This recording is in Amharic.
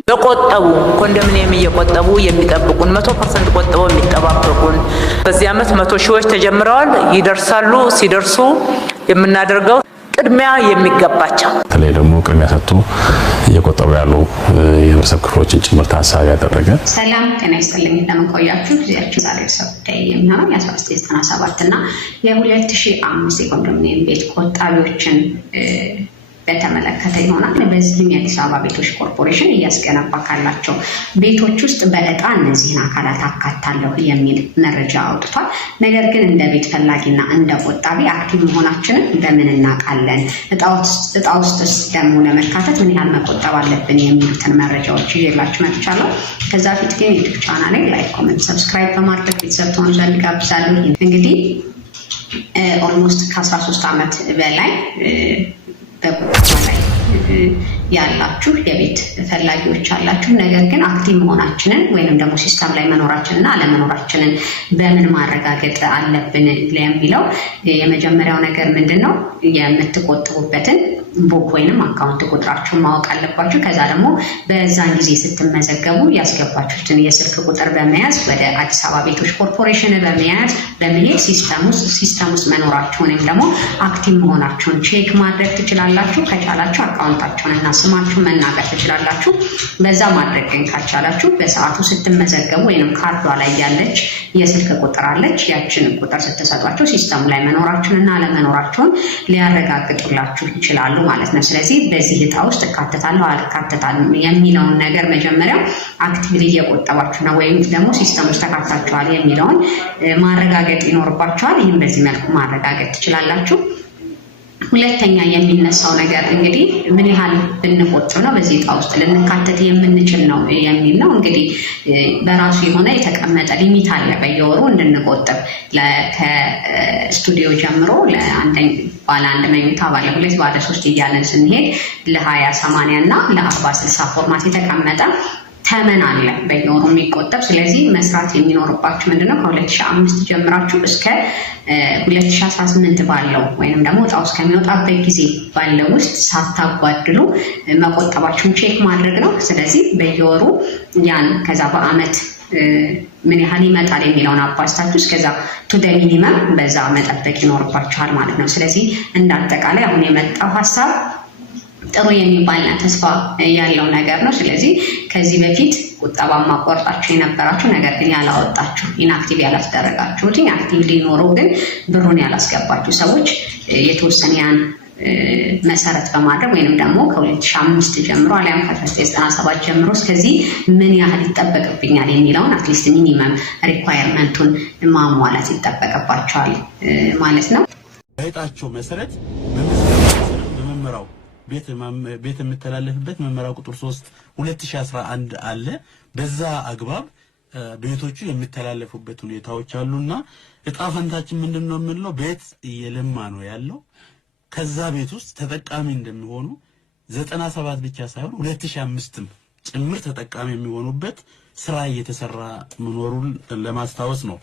በቆጠቡ ኮንዶሚኒየም እየቆጠቡ የሚጠብቁን 100% ቆጥበው የሚጠባበቁን በዚህ ዓመት 100 ሺዎች ተጀምረዋል ይደርሳሉ። ሲደርሱ የምናደርገው ቅድሚያ የሚገባቸው በተለይ ደግሞ ቅድሚያ ሰጥቶ እየቆጠቡ ያሉ የህብረተሰብ ክፍሎችን ጭምር ታሳቢ ያደረገ። ሰላም ጤና ይስጥልኝ። እንደምን ቆያችሁ? ጊዜያችሁ ዛሬ ሰብታይ የሚሆነው የ1997 እና የ2005 የኮንዶሚኒየም ቤት ቆጣቢዎችን በተመለከተ ይሆናል። በዚህም የአዲስ አበባ ቤቶች ኮርፖሬሽን እያስገነባ ካላቸው ቤቶች ውስጥ በዕጣ እነዚህን አካላት አካታለሁ የሚል መረጃ አውጥቷል። ነገር ግን እንደ ቤት ፈላጊና እንደ ቆጣቢ አክቲቭ መሆናችንን በምን እናውቃለን? ዕጣ ውስጥስ ደግሞ ለመካተት ምን ያህል መቆጠብ አለብን? የሚሉትን መረጃዎች ይዤላችሁ መጥቻለሁ። ከዛ ፊት ግን ዩቲዩብ ቻናሌ ላይክ፣ ኮሜንት፣ ሰብስክራይብ በማድረግ ቤተሰብ ትሆኑ ዘንድ ጋብዛለሁ። እንግዲህ ኦልሞስት ከ13 ዓመት በላይ በቁጥጥር ላይ ያላችሁ የቤት ፈላጊዎች አላችሁ። ነገር ግን አክቲቭ መሆናችንን ወይንም ደግሞ ሲስተም ላይ መኖራችንና አለመኖራችንን በምን ማረጋገጥ አለብን ለሚለው የመጀመሪያው ነገር ምንድነው? የምትቆጥቡበትን ቡክ ወይንም አካውንት ቁጥራችሁን ማወቅ አለባችሁ። ከዛ ደግሞ በዛን ጊዜ ስትመዘገቡ ያስገባችሁትን የስልክ ቁጥር በመያዝ ወደ አዲስ አበባ ቤቶች ኮርፖሬሽን በመሄድ ሲስተም ውስጥ መኖራችሁን ወይም ደግሞ አክቲቭ መሆናችሁን ቼክ ማድረግ ትችላላችሁ። ከቻላችሁ አካውንታችሁን እና ስማችሁን መናገር ትችላላችሁ። በዛ ማድረግ ግን ካልቻላችሁ በሰዓቱ ስትመዘገቡ ወይንም ካርዷ ላይ ያለች የስልክ ቁጥር አለች። ያችን ቁጥር ስትሰጧቸው ሲስተሙ ላይ መኖራችሁን እና አለመኖራችሁን ሊያረጋግጡላችሁ ይችላሉ ማለት ነው። ስለዚህ በዚህ ዕጣ ውስጥ እካተታለሁ አልካተታለሁ የሚለውን ነገር መጀመሪያ አክቲቭሊ እየቆጠባችሁ ነው ወይም ደግሞ ሲስተም ውስጥ ተካታችኋል የሚለውን ማረጋገጥ ይኖርባችኋል። ይህም በዚህ መልኩ ማረጋገጥ ትችላላችሁ። ሁለተኛ የሚነሳው ነገር እንግዲህ ምን ያህል ብንቆጥብ ነው በዚህ ዕጣ ውስጥ ልንካተት የምንችል ነው የሚል ነው። እንግዲህ በራሱ የሆነ የተቀመጠ ሊሚት አለ በየወሩ እንድንቆጥብ ከስቱዲዮ ጀምሮ ባለ 1 መኝታ፣ ባለ 2፣ ባለ 3 እያለን ስንሄድ ለ20፣ 80 እና ለ40፣ 60 ፎርማት የተቀመጠ ተመን አለ በየወሩ የሚቆጠብ። ስለዚህ መስራት የሚኖርባችሁ ምንድነው ከ2005 ጀምራችሁ እስከ 2018 ባለው ወይንም ደግሞ ዕጣው እስከሚወጣበት ጊዜ ባለው ውስጥ ሳታጓድሉ መቆጠባችሁን ቼክ ማድረግ ነው። ስለዚህ በየወሩ ያን ከዛ በአመት ምን ያህል ይመጣል የሚለውን አባዝታችሁ እስከዛ ቱ ደ ሚኒመም በዛ መጠበቅ ይኖርባችኋል ማለት ነው። ስለዚህ እንዳጠቃላይ አሁን የመጣው ሀሳብ ጥሩ የሚባልና ተስፋ ያለው ነገር ነው። ስለዚህ ከዚህ በፊት ቁጠባ ማቆርጣችሁ የነበራችሁ ነገር ግን ያላወጣችሁ ኢንአክቲቭ ያላስደረጋችሁት አክቲቭ ሊኖረው ግን ብሩን ያላስገባችሁ ሰዎች የተወሰነ ያን መሰረት በማድረግ ወይንም ደግሞ ከ2005 ጀምሮ አሊያም ከ1997 ጀምሮ እስከዚህ ምን ያህል ይጠበቅብኛል የሚለውን አትሊስት ሚኒመም ሪኳየርመንቱን ማሟላት ይጠበቅባቸዋል ማለት ነው። በዕጣቸው መሰረት በመመሪያው ቤት የምተላለፍበት መመሪያ ቁጥር 3 2011 አለ። በዛ አግባብ ቤቶቹ የሚተላለፉበት ሁኔታዎች አሉና ዕጣ ፈንታችን ምንድነው የምንለው? ቤት እየለማ ነው ያለው። ከዛ ቤት ውስጥ ተጠቃሚ እንደሚሆኑ 97 ብቻ ሳይሆን 2005ም ጭምር ተጠቃሚ የሚሆኑበት ስራ እየተሰራ መኖሩን ለማስታወስ ነው።